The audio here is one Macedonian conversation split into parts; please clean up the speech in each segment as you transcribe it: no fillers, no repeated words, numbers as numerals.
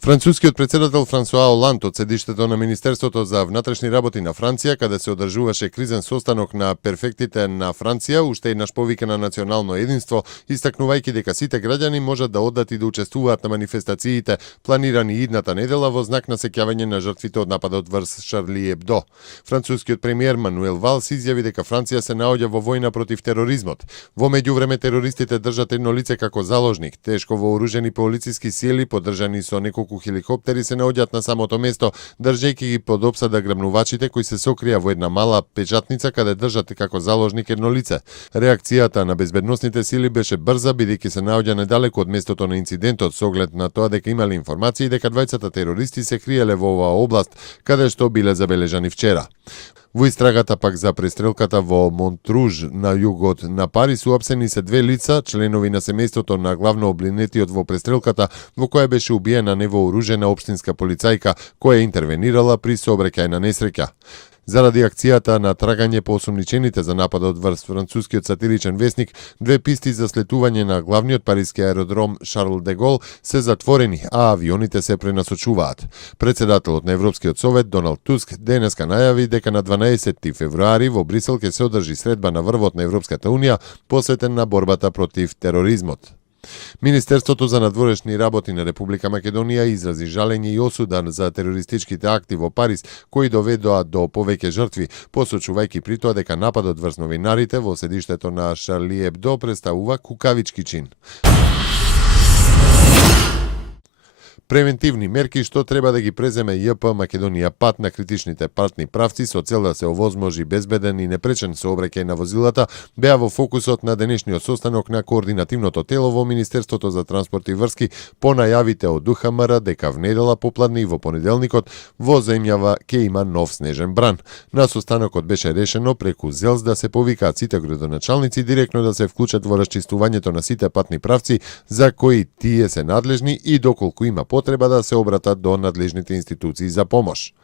Францускиот председател Франсуа Оланд од седиштето на Министерството за внатрешни работи на Франција, каде се одржуваше кризен состанок на перфектите на Франција, уште еднаш повика на национално единство, истакнувајќи дека сите граѓани можат да одат и да учествуваат на манифестациите планирани идната недела во знак на сеќавање на жртвите од нападот врз Шарли Ебдо. Францускиот премиер Мануел Валс изјави дека Франција се наоѓа во војна против тероризмот. Во меѓувреме терористите држат едно лице како заложник. Тешко вооружени полициски сили, поддржани со неколку хеликоптери, се наоѓаат на самото место, држејќи ги под опсада грабнувачите кои се сокрија во една мала печатница каде држат како заложник едно лице. Реакцијата на безбедносните сили беше брза, бидејќи се наоѓа недалеку од местото на инцидентот, со оглед на тоа дека имале информации дека двајцата терористи се криеле во оваа област, каде што биле забележани вчера. Во истрагата пак за престрелката во Монтруж на југот на Париз уапсени се две лица, членови на семејството на главно облинетиот во престрелката, во која беше убиена невооружена општинска полицајка која интервенирала при сообраќајна несреќа. Заради акцијата на трагање по осумничените за нападот врз францускиот сатиричен весник, две писти за слетување на главниот париски аеродром Шарл де Гол се затворени, а авионите се пренасочуваат. Председателот на Европскиот совет Доналд Туск денеска најави дека на 12 февруари во Брисел ќе се одржи средба на врвот на Европската унија посветен на борбата против тероризмот. Министерството за надворешни работи на Република Македонија изрази жалење и осуда за терористичките акти во Париз, кои доведоа до повеќе жртви, посочувајќи при тоа дека нападот врз новинарите во седиштето на Шарли Ебдо представува кукавички чин. Превентивни мерки што треба да ги преземе ЈП Македонија пат на критичните патни правци со цел да се овозможи безбеден и непречен сообраќај на возилата беа во фокусот на денешниот состанок на координативното тело во Министерството за транспорт и врски по најавите од УХМР дека внедела попладне и во понеделникот во земјава ќе има нов снежен бран. На состанокот беше решено преку ЗЕЛС да се повикаат сите градоначалници директно да се вклучат во расчистувањето на сите патни правци за кои тие се надлежни и доколку има потреба да се обратат до надлежните институции за помош.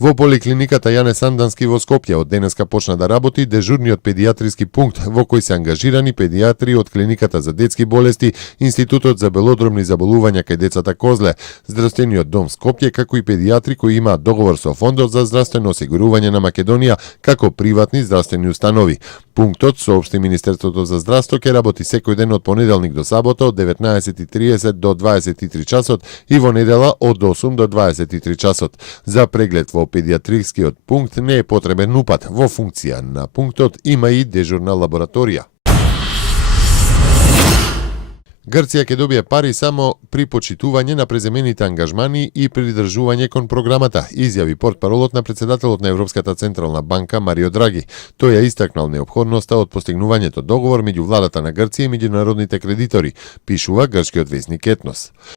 Во поликлиниката Јане Сандански во Скопје од денеска почна да работи дежурниот педијатриски пункт во кој се ангажирани педијатри од клиниката за детски болести, Институтот за белодробни заболувања кај децата Козле, Здравствениот дом Скопје, како и педијатри кои имаат договор со Фондот за здравствено осигурување на Македонија како приватни здравствени установи. Пунктот, соопшти Министерството за здравство, ќе работи секој ден од понеделник до сабота од 19:30 до 23 часот и во недела од 8 до 23 часот. За преглед во педијатрискиот пункт не е потребен упат. Во функција на пунктот има и дежурна лабораторија. Грција ќе добие пари само при почитување на преземените ангажмани и придржување кон програмата, изјави портпаролот на председателот на Европската централна банка Марио Драги. Тој ја истакнал неопходноста од постигнувањето договор меѓу владата на Грција и меѓународните кредитори, пишува грчкиот весник Етнос.